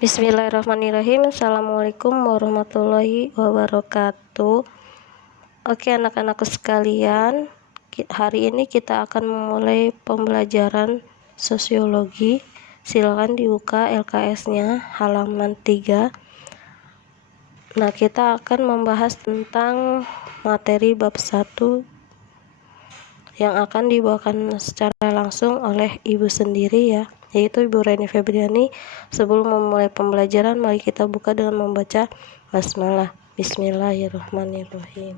Bismillahirrahmanirrahim. Assalamualaikum warahmatullahi wabarakatuh. Oke, anak-anakku sekalian, hari ini kita akan memulai pembelajaran sosiologi. Silakan dibuka LKS-nya halaman 3. Nah, kita akan membahas tentang materi bab 1 yang akan dibawakan secara langsung oleh ibu sendiri ya, yaitu Ibu Reni Febriani. Sebelum memulai pembelajaran, mari kita buka dengan membaca basmalah. Bismillahirrahmanirrahim.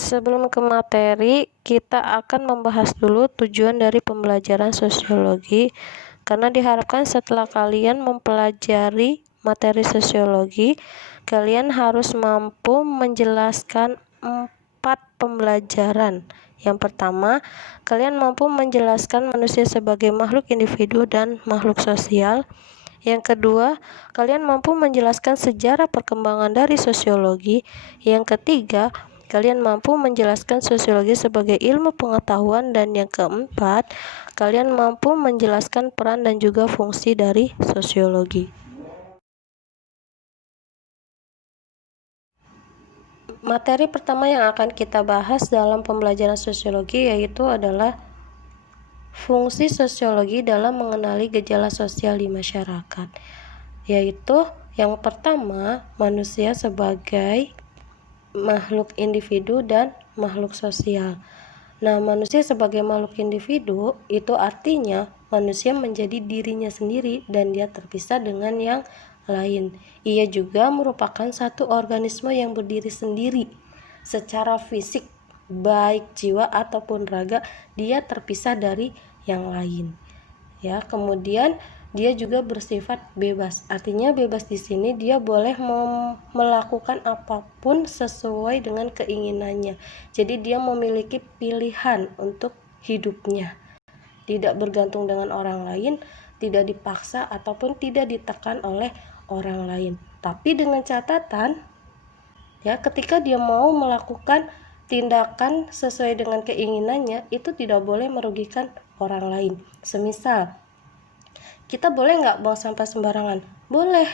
Sebelum ke materi, kita akan membahas dulu tujuan dari pembelajaran sosiologi, karena diharapkan setelah kalian mempelajari materi sosiologi, kalian harus mampu menjelaskan 4 pembelajaran. Yang pertama, kalian mampu menjelaskan manusia sebagai makhluk individu dan makhluk sosial. Yang kedua, kalian mampu menjelaskan sejarah perkembangan dari sosiologi. Yang ketiga, kalian mampu menjelaskan sosiologi sebagai ilmu pengetahuan. Dan yang keempat, kalian mampu menjelaskan peran dan juga fungsi dari sosiologi. Materi pertama yang akan kita bahas dalam pembelajaran sosiologi yaitu adalah fungsi sosiologi dalam mengenali gejala sosial di masyarakat. Yaitu yang pertama, manusia sebagai makhluk individu dan makhluk sosial. Nah, manusia sebagai makhluk individu itu artinya manusia menjadi dirinya sendiri dan dia terpisah dengan yang lain. Ia juga merupakan satu organisme yang berdiri sendiri secara fisik, baik jiwa ataupun raga, dia terpisah dari yang lain. Ya, kemudian dia juga bersifat bebas. Artinya bebas di sini dia boleh melakukan apapun sesuai dengan keinginannya. Jadi dia memiliki pilihan untuk hidupnya. Tidak bergantung dengan orang lain, tidak dipaksa ataupun tidak ditekan oleh orang lain. Tapi dengan catatan ya, ketika dia mau melakukan tindakan sesuai dengan keinginannya, itu tidak boleh merugikan orang lain. Semisal kita boleh nggak buang sampah sembarangan? Boleh.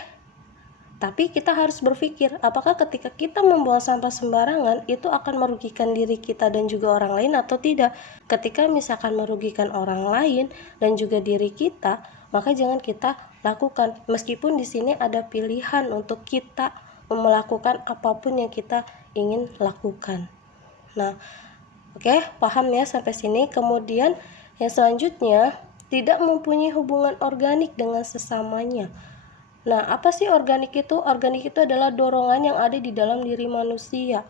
Tapi kita harus berpikir, apakah ketika kita membuang sampah sembarangan itu akan merugikan diri kita dan juga orang lain atau tidak? Ketika misalkan merugikan orang lain dan juga diri kita, maka jangan kita lakukan. Meskipun di sini ada pilihan untuk kita melakukan apapun yang kita ingin lakukan. Nah, oke, paham ya sampai sini. Kemudian yang selanjutnya, tidak mempunyai hubungan organik dengan sesamanya. Nah, apa sih organik itu? Organik itu adalah dorongan yang ada di dalam diri manusia.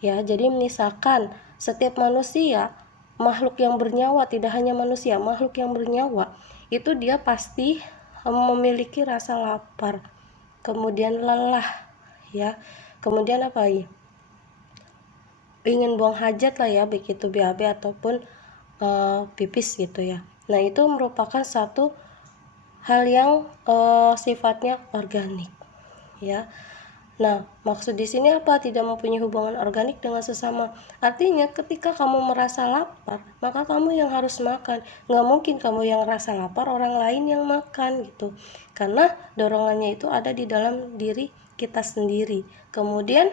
Ya, jadi misalkan setiap manusia, makhluk yang bernyawa, tidak hanya manusia, makhluk yang bernyawa, itu dia pasti memiliki rasa lapar, kemudian lelah, ya. Kemudian apa ya? Ingin buang hajat lah ya, baik itu BAB ataupun pipis gitu ya. Nah, itu merupakan satu hal yang sifatnya organik ya. Nah, maksud di sini apa? Tidak mempunyai hubungan organik dengan sesama. Artinya ketika kamu merasa lapar, maka kamu yang harus makan. Nggak mungkin kamu yang merasa lapar, orang lain yang makan gitu. Karena dorongannya itu ada di dalam diri kita sendiri. Kemudian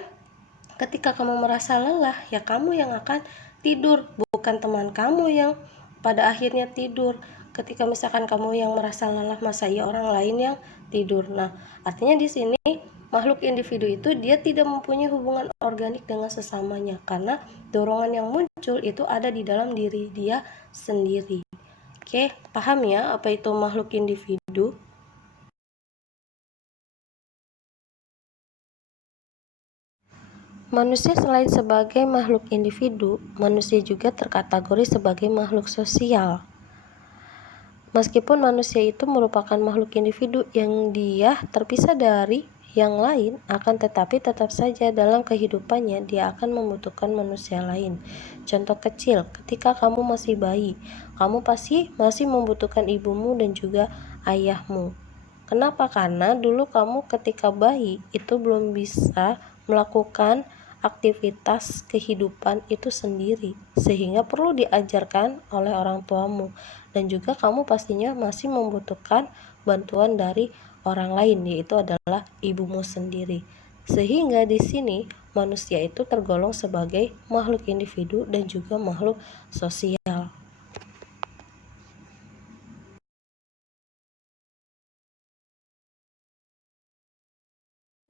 ketika kamu merasa lelah, ya kamu yang akan tidur, bukan teman kamu yang pada akhirnya tidur. Ketika misalkan kamu yang merasa lelah, masa iya orang lain yang tidur. Nah, artinya di sini makhluk individu itu dia tidak mempunyai hubungan organik dengan sesamanya, karena dorongan yang muncul itu ada di dalam diri dia sendiri. Oke, paham ya apa itu makhluk individu? Manusia selain sebagai makhluk individu, manusia juga terkategori sebagai makhluk sosial. Meskipun manusia itu merupakan makhluk individu yang dia terpisah dari yang lain, akan tetapi tetap saja dalam kehidupannya dia akan membutuhkan manusia lain. Contoh kecil, ketika kamu masih bayi, kamu pasti masih membutuhkan ibumu dan juga ayahmu. Kenapa? Karena dulu kamu ketika bayi itu belum bisa melakukan aktivitas kehidupan itu sendiri, sehingga perlu diajarkan oleh orang tuamu, dan juga kamu pastinya masih membutuhkan bantuan dari orang lain, yaitu adalah ibumu sendiri. Sehingga di sini manusia itu tergolong sebagai makhluk individu dan juga makhluk sosial.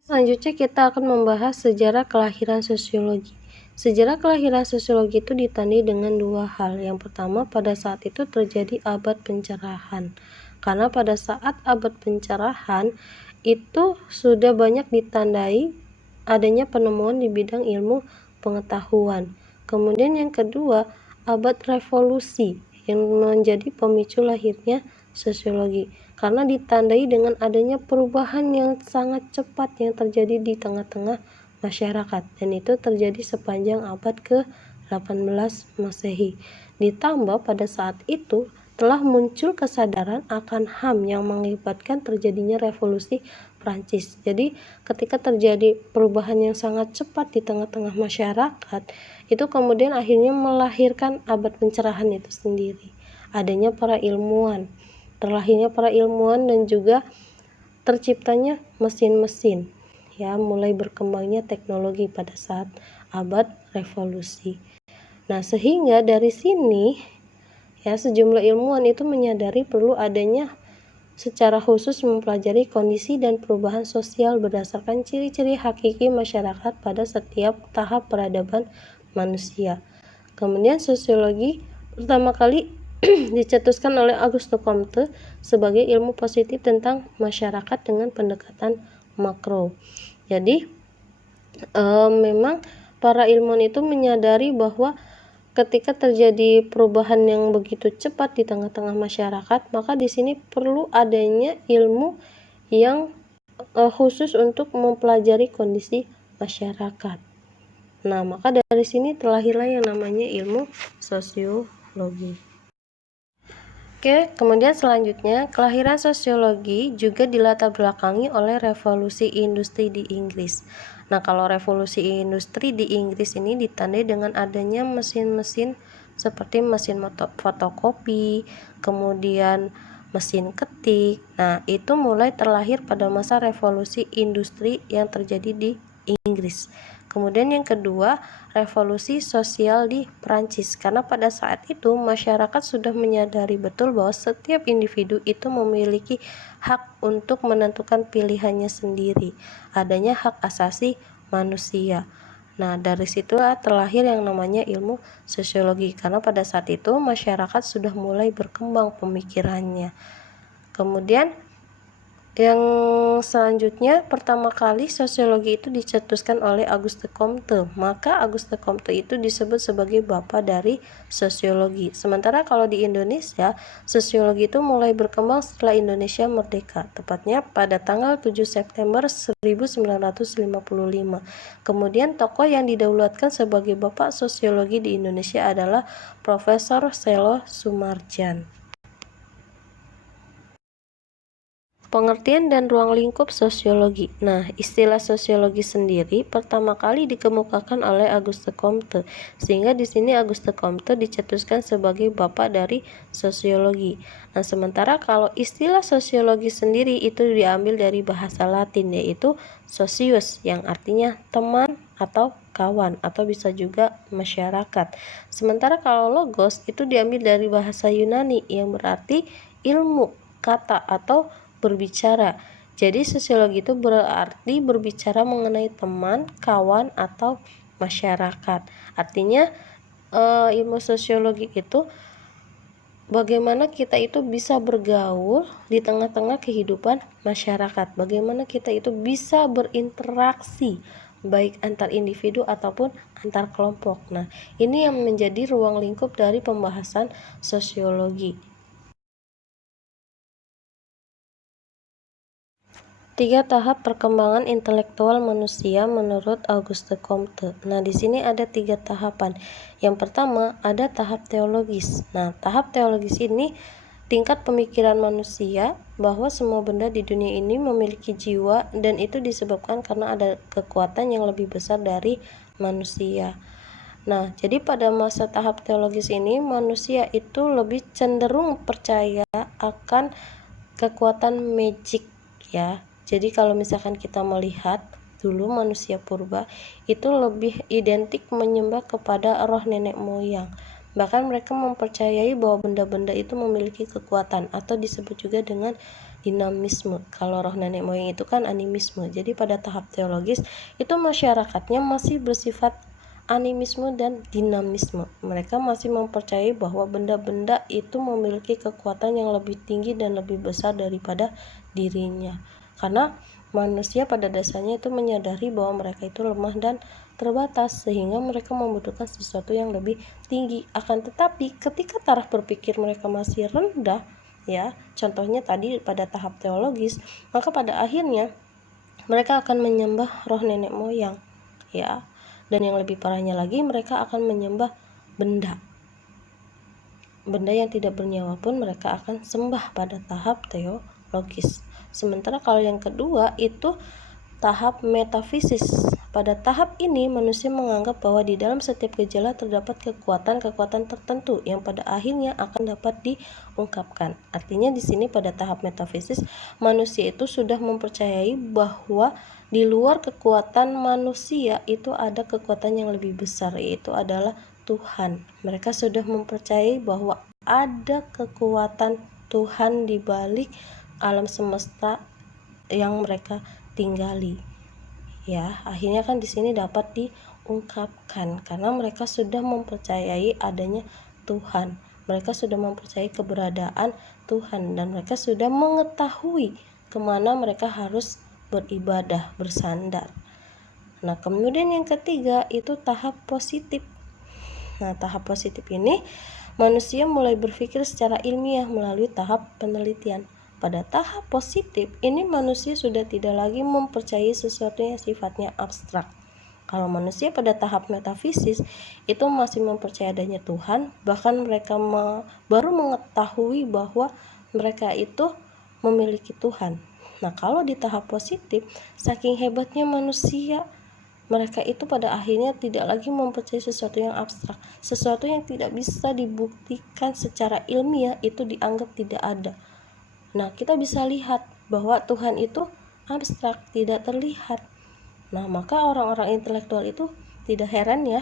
Selanjutnya kita akan membahas sejarah kelahiran sosiologi. Sejarah kelahiran sosiologi itu ditandai dengan dua hal. Yang pertama, pada saat itu terjadi abad pencerahan. Karena pada saat abad pencerahan itu sudah banyak ditandai adanya penemuan di bidang ilmu pengetahuan. Kemudian yang kedua, abad revolusi yang menjadi pemicu lahirnya sosiologi, karena ditandai dengan adanya perubahan yang sangat cepat yang terjadi di tengah-tengah masyarakat, dan itu terjadi sepanjang abad ke-18 Masehi. Ditambah pada saat itu telah muncul kesadaran akan HAM yang mengakibatkan terjadinya revolusi Prancis. Jadi ketika terjadi perubahan yang sangat cepat di tengah-tengah masyarakat, itu kemudian akhirnya melahirkan abad pencerahan itu sendiri. Adanya para ilmuwan, terlahirnya para ilmuwan, dan juga terciptanya mesin-mesin, ya, mulai berkembangnya teknologi pada saat abad revolusi. Nah, sehingga dari sini ya sejumlah ilmuwan itu menyadari perlu adanya secara khusus mempelajari kondisi dan perubahan sosial berdasarkan ciri-ciri hakiki masyarakat pada setiap tahap peradaban manusia. Kemudian sosiologi pertama kali dicetuskan oleh Auguste Comte sebagai ilmu positif tentang masyarakat dengan pendekatan makro. Jadi memang para ilmuwan itu menyadari bahwa ketika terjadi perubahan yang begitu cepat di tengah-tengah masyarakat, maka di sini perlu adanya ilmu yang khusus untuk mempelajari kondisi masyarakat. Nah, maka dari sini terlahirlah yang namanya ilmu sosiologi. Oke, kemudian selanjutnya, kelahiran sosiologi juga dilatar belakangi oleh revolusi industri di Inggris. Nah, kalau revolusi industri di Inggris ini ditandai dengan adanya mesin-mesin seperti mesin fotokopi, kemudian mesin ketik. Nah, itu mulai terlahir pada masa revolusi industri yang terjadi di Inggris. Kemudian yang kedua, revolusi sosial di Prancis, karena pada saat itu masyarakat sudah menyadari betul bahwa setiap individu itu memiliki hak untuk menentukan pilihannya sendiri, adanya hak asasi manusia. Nah, dari situlah terlahir yang namanya ilmu sosiologi, karena pada saat itu masyarakat sudah mulai berkembang pemikirannya. Kemudian yang selanjutnya, pertama kali sosiologi itu dicetuskan oleh Auguste Comte. Maka Auguste Comte itu disebut sebagai bapak dari sosiologi. Sementara kalau di Indonesia, sosiologi itu mulai berkembang setelah Indonesia merdeka, tepatnya pada tanggal 7 September 1955. Kemudian tokoh yang didaulatkan sebagai bapak sosiologi di Indonesia adalah Profesor Selo Soemardjan. Pengertian dan ruang lingkup sosiologi. Nah, istilah sosiologi sendiri pertama kali dikemukakan oleh Auguste Comte, sehingga di sini Auguste Comte dicetuskan sebagai bapak dari sosiologi. Nah, sementara kalau istilah sosiologi sendiri itu diambil dari bahasa Latin, yaitu socius, yang artinya teman atau kawan, atau bisa juga masyarakat. Sementara kalau logos itu diambil dari bahasa Yunani yang berarti ilmu, kata, atau berbicara. Jadi sosiologi itu berarti berbicara mengenai teman, kawan, atau masyarakat. Artinya ilmu sosiologi itu bagaimana kita itu bisa bergaul di tengah-tengah kehidupan masyarakat. Bagaimana kita itu bisa berinteraksi baik antar individu ataupun antar kelompok. Nah, ini yang menjadi ruang lingkup dari pembahasan sosiologi. 3 tahap perkembangan intelektual manusia menurut Auguste Comte. Nah, di sini ada 3 tahapan. Yang pertama ada tahap teologis. Nah, tahap teologis ini tingkat pemikiran manusia bahwa semua benda di dunia ini memiliki jiwa, dan itu disebabkan karena ada kekuatan yang lebih besar dari manusia. Nah, jadi pada masa tahap teologis ini manusia itu lebih cenderung percaya akan kekuatan magic ya. Jadi kalau misalkan kita melihat dulu manusia purba itu lebih identik menyembah kepada roh nenek moyang. Bahkan mereka mempercayai bahwa benda-benda itu memiliki kekuatan, atau disebut juga dengan dinamisme. Kalau roh nenek moyang itu kan animisme. Jadi pada tahap teologis itu masyarakatnya masih bersifat animisme dan dinamisme. Mereka masih mempercayai bahwa benda-benda itu memiliki kekuatan yang lebih tinggi dan lebih besar daripada dirinya. Karena manusia pada dasarnya itu menyadari bahwa mereka itu lemah dan terbatas, sehingga mereka membutuhkan sesuatu yang lebih tinggi. Akan tetapi ketika taraf berpikir mereka masih rendah ya, contohnya tadi pada tahap teologis, maka pada akhirnya mereka akan menyembah roh nenek moyang ya. Dan yang lebih parahnya lagi, mereka akan menyembah benda yang tidak bernyawa pun mereka akan sembah pada tahap teologis. Sementara kalau yang kedua itu tahap metafisis. Pada tahap ini manusia menganggap bahwa di dalam setiap gejala terdapat kekuatan-kekuatan tertentu yang pada akhirnya akan dapat diungkapkan. Artinya di sini pada tahap metafisis manusia itu sudah mempercayai bahwa di luar kekuatan manusia itu ada kekuatan yang lebih besar, yaitu adalah Tuhan. Mereka sudah mempercayai bahwa ada kekuatan Tuhan di balik alam semesta yang mereka tinggali. Ya, akhirnya kan di sini dapat diungkapkan karena mereka sudah mempercayai adanya Tuhan. Mereka sudah mempercayai keberadaan Tuhan, dan mereka sudah mengetahui kemana mereka harus beribadah, bersandar. Nah, kemudian yang ketiga itu tahap positif. Nah, tahap positif ini manusia mulai berpikir secara ilmiah melalui tahap penelitian. Pada tahap positif ini manusia sudah tidak lagi mempercayai sesuatu yang sifatnya abstrak. Kalau manusia pada tahap metafisis itu masih mempercayai adanya Tuhan, bahkan mereka baru mengetahui bahwa mereka itu memiliki Tuhan. Nah, kalau di tahap positif, saking hebatnya manusia, mereka itu pada akhirnya tidak lagi mempercayai sesuatu yang abstrak. Sesuatu yang tidak bisa dibuktikan secara ilmiah itu dianggap tidak ada. Nah, kita bisa lihat bahwa Tuhan itu abstrak, tidak terlihat. Nah, maka orang-orang intelektual itu tidak heran ya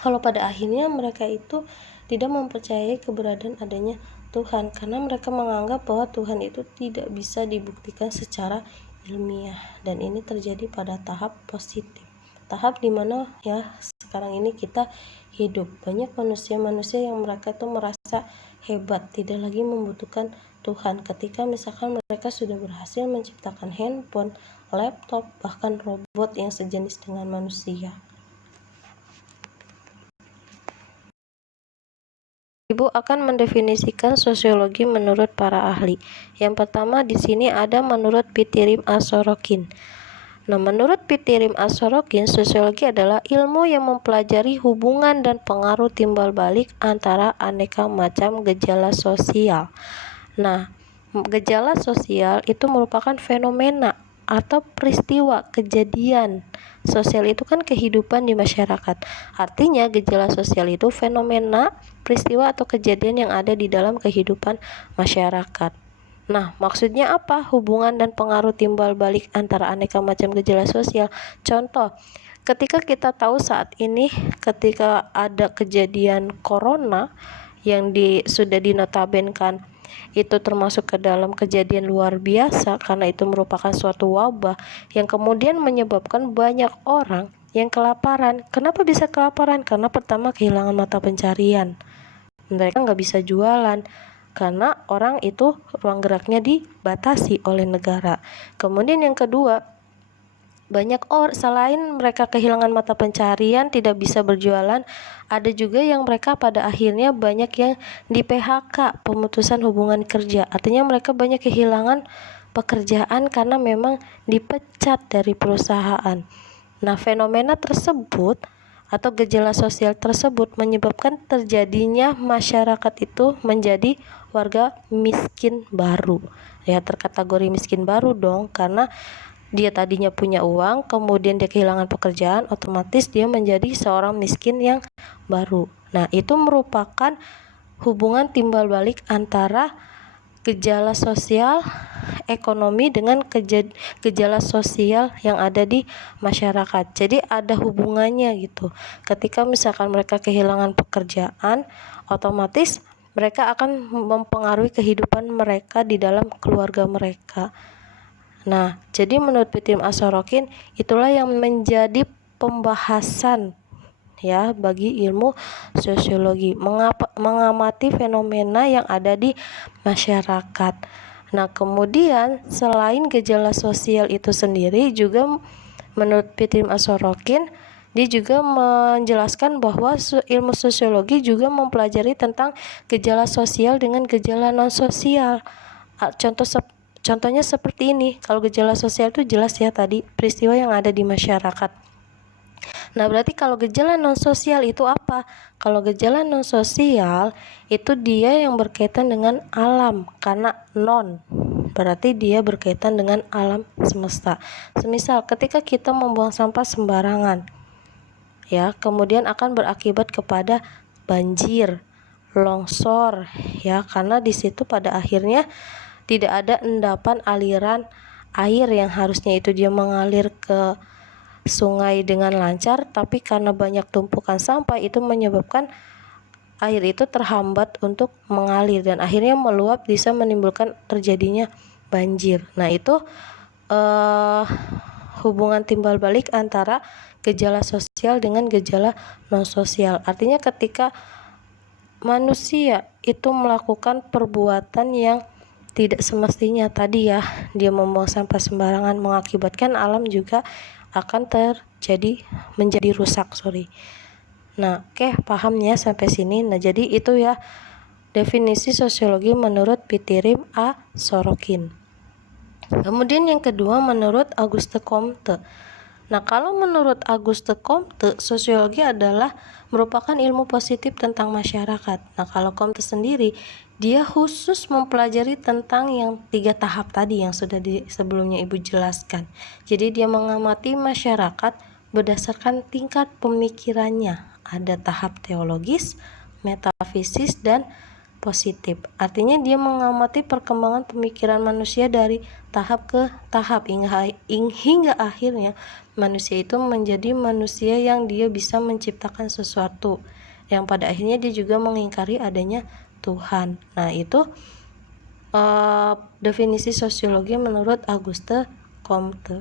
kalau pada akhirnya mereka itu tidak mempercayai keberadaan adanya Tuhan, karena mereka menganggap bahwa Tuhan itu tidak bisa dibuktikan secara ilmiah. Dan ini terjadi pada tahap positif, tahap dimana ya sekarang ini kita hidup. Banyak manusia-manusia yang mereka itu merasa hebat, tidak lagi membutuhkan Tuhan ketika misalkan mereka sudah berhasil menciptakan handphone, laptop, bahkan robot yang sejenis dengan manusia. Ibu akan mendefinisikan sosiologi menurut para ahli. Yang pertama di sini ada menurut Pitirim As-Sorokin. Nah, menurut Pitirim As-Sorokin, sosiologi adalah ilmu yang mempelajari hubungan dan pengaruh timbal balik antara aneka macam gejala sosial. Nah, gejala sosial itu merupakan fenomena atau peristiwa kejadian. Sosial itu kan kehidupan di masyarakat. Artinya gejala sosial itu fenomena, peristiwa atau kejadian yang ada di dalam kehidupan masyarakat. Nah, maksudnya apa? Hubungan dan pengaruh timbal balik antara aneka macam gejala sosial. Contoh, ketika kita tahu saat ini ketika ada kejadian corona yang sudah dinotabenkan itu termasuk ke dalam kejadian luar biasa karena itu merupakan suatu wabah yang kemudian menyebabkan banyak orang yang kelaparan. Kenapa bisa kelaparan? Karena pertama kehilangan mata pencarian. Mereka nggak bisa jualan karena orang itu ruang geraknya dibatasi oleh negara. Kemudian yang kedua, banyak orang selain mereka kehilangan mata pencarian, tidak bisa berjualan, ada juga yang mereka pada akhirnya banyak yang di PHK, pemutusan hubungan kerja. Artinya mereka banyak kehilangan pekerjaan karena memang dipecat dari perusahaan. Nah, fenomena tersebut atau gejala sosial tersebut menyebabkan terjadinya masyarakat itu menjadi warga miskin baru. Ya, terkategori miskin baru dong, karena dia tadinya punya uang, kemudian dia kehilangan pekerjaan, otomatis dia menjadi seorang miskin yang baru. Nah, itu merupakan hubungan timbal balik antara gejala sosial ekonomi dengan gejala sosial yang ada di masyarakat. Jadi ada hubungannya gitu. Ketika misalkan mereka kehilangan pekerjaan, otomatis mereka akan mempengaruhi kehidupan mereka di dalam keluarga mereka. Nah, jadi menurut Pitim As-Sorokin, itulah yang menjadi pembahasan ya bagi ilmu sosiologi, mengamati fenomena yang ada di masyarakat. Nah, kemudian selain gejala sosial itu sendiri, juga menurut Pitim As-Sorokin, dia juga menjelaskan bahwa ilmu sosiologi juga mempelajari tentang gejala sosial dengan gejala non sosial. Contohnya seperti ini. Kalau gejala sosial itu jelas ya tadi, peristiwa yang ada di masyarakat. Nah, berarti kalau gejala non sosial itu apa? Kalau gejala non sosial itu dia yang berkaitan dengan alam, karena non berarti dia berkaitan dengan alam semesta. Semisal ketika kita membuang sampah sembarangan, ya, kemudian akan berakibat kepada banjir, longsor, ya, karena di situ pada akhirnya tidak ada endapan aliran air yang harusnya itu dia mengalir ke sungai dengan lancar, tapi karena banyak tumpukan sampah itu menyebabkan air itu terhambat untuk mengalir dan akhirnya meluap, bisa menimbulkan terjadinya banjir. Nah, itu hubungan timbal balik antara gejala sosial dengan gejala non sosial. Artinya ketika manusia itu melakukan perbuatan yang tidak semestinya tadi ya, dia membuang sampah sembarangan, mengakibatkan alam juga akan menjadi rusak. Nah, oke, paham ya sampai sini. Nah, jadi itu ya definisi sosiologi menurut Pitim As-Sorokin. Kemudian yang kedua menurut Auguste Comte. Nah, kalau menurut Auguste Comte, sosiologi adalah merupakan ilmu positif tentang masyarakat. Nah, kalau Comte sendiri, dia khusus mempelajari tentang yang 3 tahap tadi yang sudah sebelumnya Ibu jelaskan. Jadi dia mengamati masyarakat berdasarkan tingkat pemikirannya. Ada tahap teologis, metafisis, dan positif. Artinya dia mengamati perkembangan pemikiran manusia dari tahap ke tahap hingga akhirnya manusia itu menjadi manusia yang dia bisa menciptakan sesuatu, yang pada akhirnya dia juga mengingkari adanya Tuhan. Nah, itu definisi sosiologi menurut Auguste Comte.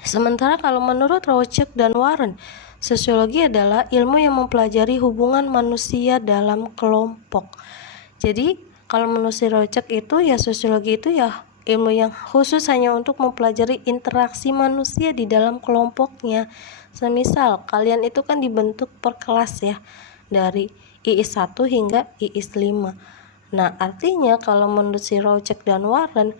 Sementara kalau menurut Rousseau dan Warren, sosiologi adalah ilmu yang mempelajari hubungan manusia dalam kelompok. Jadi kalau menurut Rousseau itu ya, sosiologi itu ya ilmu yang khusus hanya untuk mempelajari interaksi manusia di dalam kelompoknya. Semisal kalian itu kan dibentuk per kelas ya, dari IIS 1 hingga IIS 5. Nah, artinya kalau menurut si Rousseau dan Warren,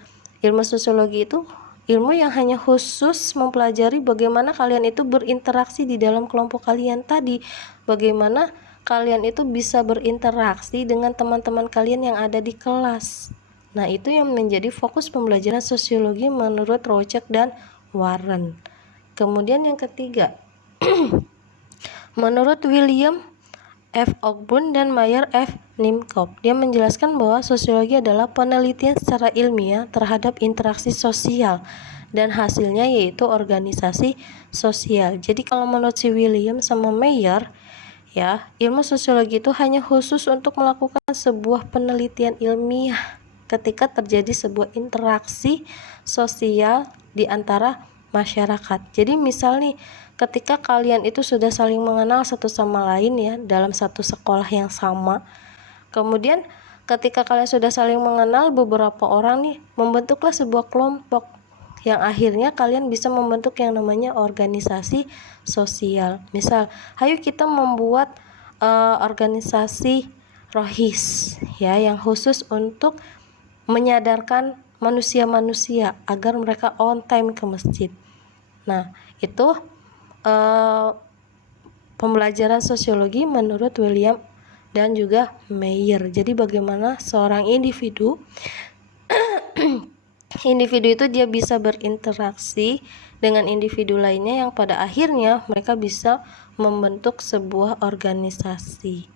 ilmu sosiologi itu ilmu yang hanya khusus mempelajari bagaimana kalian itu berinteraksi di dalam kelompok kalian tadi, bagaimana kalian itu bisa berinteraksi dengan teman-teman kalian yang ada di kelas. Nah, itu yang menjadi fokus pembelajaran sosiologi menurut Rousseau dan Warren. Kemudian yang ketiga, menurut William F. Ogburn dan Mayer F. Nimkop, dia menjelaskan bahwa sosiologi adalah penelitian secara ilmiah terhadap interaksi sosial dan hasilnya yaitu organisasi sosial. Jadi kalau menurut si William sama Mayer ya, ilmu sosiologi itu hanya khusus untuk melakukan sebuah penelitian ilmiah ketika terjadi sebuah interaksi sosial di antara masyarakat. Jadi misal nih, ketika kalian itu sudah saling mengenal satu sama lain ya dalam satu sekolah yang sama, kemudian ketika kalian sudah saling mengenal beberapa orang nih, membentuklah sebuah kelompok yang akhirnya kalian bisa membentuk yang namanya organisasi sosial. Misal, ayo kita membuat organisasi rohis ya, yang khusus untuk menyadarkan manusia-manusia agar mereka on time ke masjid. Nah, itu pembelajaran sosiologi menurut William dan juga Mayer. Jadi bagaimana seorang individu itu dia bisa berinteraksi dengan individu lainnya yang pada akhirnya mereka bisa membentuk sebuah organisasi.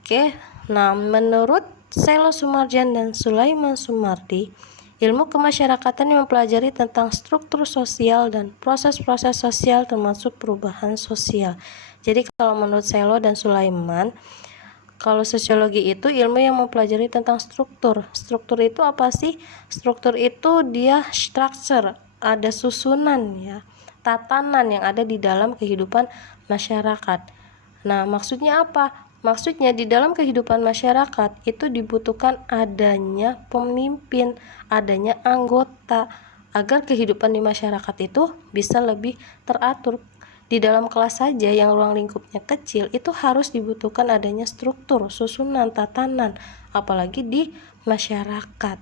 Oke, nah menurut Selo Sumarjan dan Sulaiman Sumardi, ilmu kemasyarakatan yang mempelajari tentang struktur sosial dan proses-proses sosial termasuk perubahan sosial. Jadi kalau menurut Selo dan Sulaiman, kalau sosiologi itu ilmu yang mempelajari tentang struktur. Struktur itu apa sih? Struktur itu dia structure, ada susunan ya, tatanan yang ada di dalam kehidupan masyarakat. Nah, maksudnya apa? Maksudnya di dalam kehidupan masyarakat itu dibutuhkan adanya pemimpin, adanya anggota agar kehidupan di masyarakat itu bisa lebih teratur. Di dalam kelas saja yang ruang lingkupnya kecil itu harus dibutuhkan adanya struktur, susunan, tatanan, apalagi di masyarakat.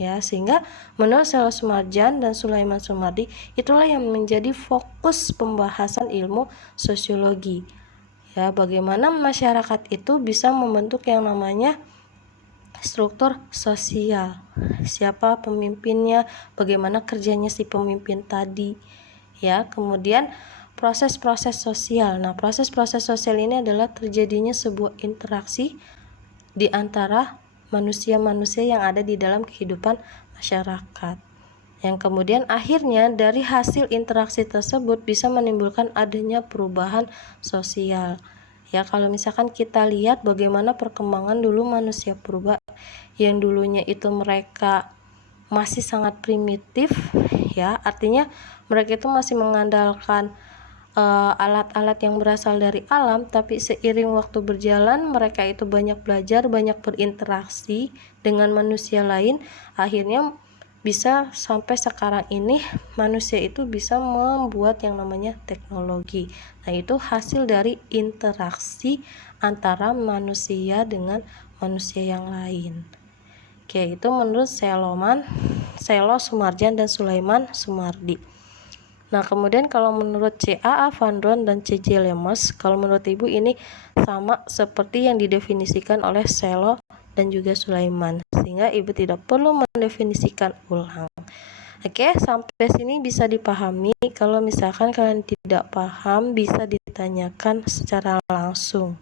Ya, sehingga menurut Selo Sumarjan dan Sulaiman Sumardi itulah yang menjadi fokus pembahasan ilmu sosiologi. Ya, bagaimana masyarakat itu bisa membentuk yang namanya struktur sosial. Siapa pemimpinnya, bagaimana kerjanya si pemimpin tadi. Ya, kemudian proses-proses sosial. Nah, proses-proses sosial ini adalah terjadinya sebuah interaksi di antara manusia-manusia yang ada di dalam kehidupan masyarakat. Yang kemudian akhirnya dari hasil interaksi tersebut bisa menimbulkan adanya perubahan sosial. Ya, kalau misalkan kita lihat bagaimana perkembangan dulu manusia purba yang dulunya itu mereka masih sangat primitif, ya, artinya mereka itu masih mengandalkan alat-alat yang berasal dari alam, tapi seiring waktu berjalan mereka itu banyak belajar, banyak berinteraksi dengan manusia lain, akhirnya bisa sampai sekarang ini manusia itu bisa membuat yang namanya teknologi. Nah, itu hasil dari interaksi antara manusia dengan manusia yang lain. Oke, itu menurut Selo Sumarjan dan Sulaiman Sumardi. Nah, kemudian kalau menurut C.A.A. Van Ron dan C.J. Lemos, kalau menurut Ibu ini sama seperti yang didefinisikan oleh Selo dan juga Sulaiman, sehingga Ibu tidak perlu mendefinisikan ulang. Oke, sampai sini bisa dipahami. Kalau misalkan kalian tidak paham, bisa ditanyakan secara langsung.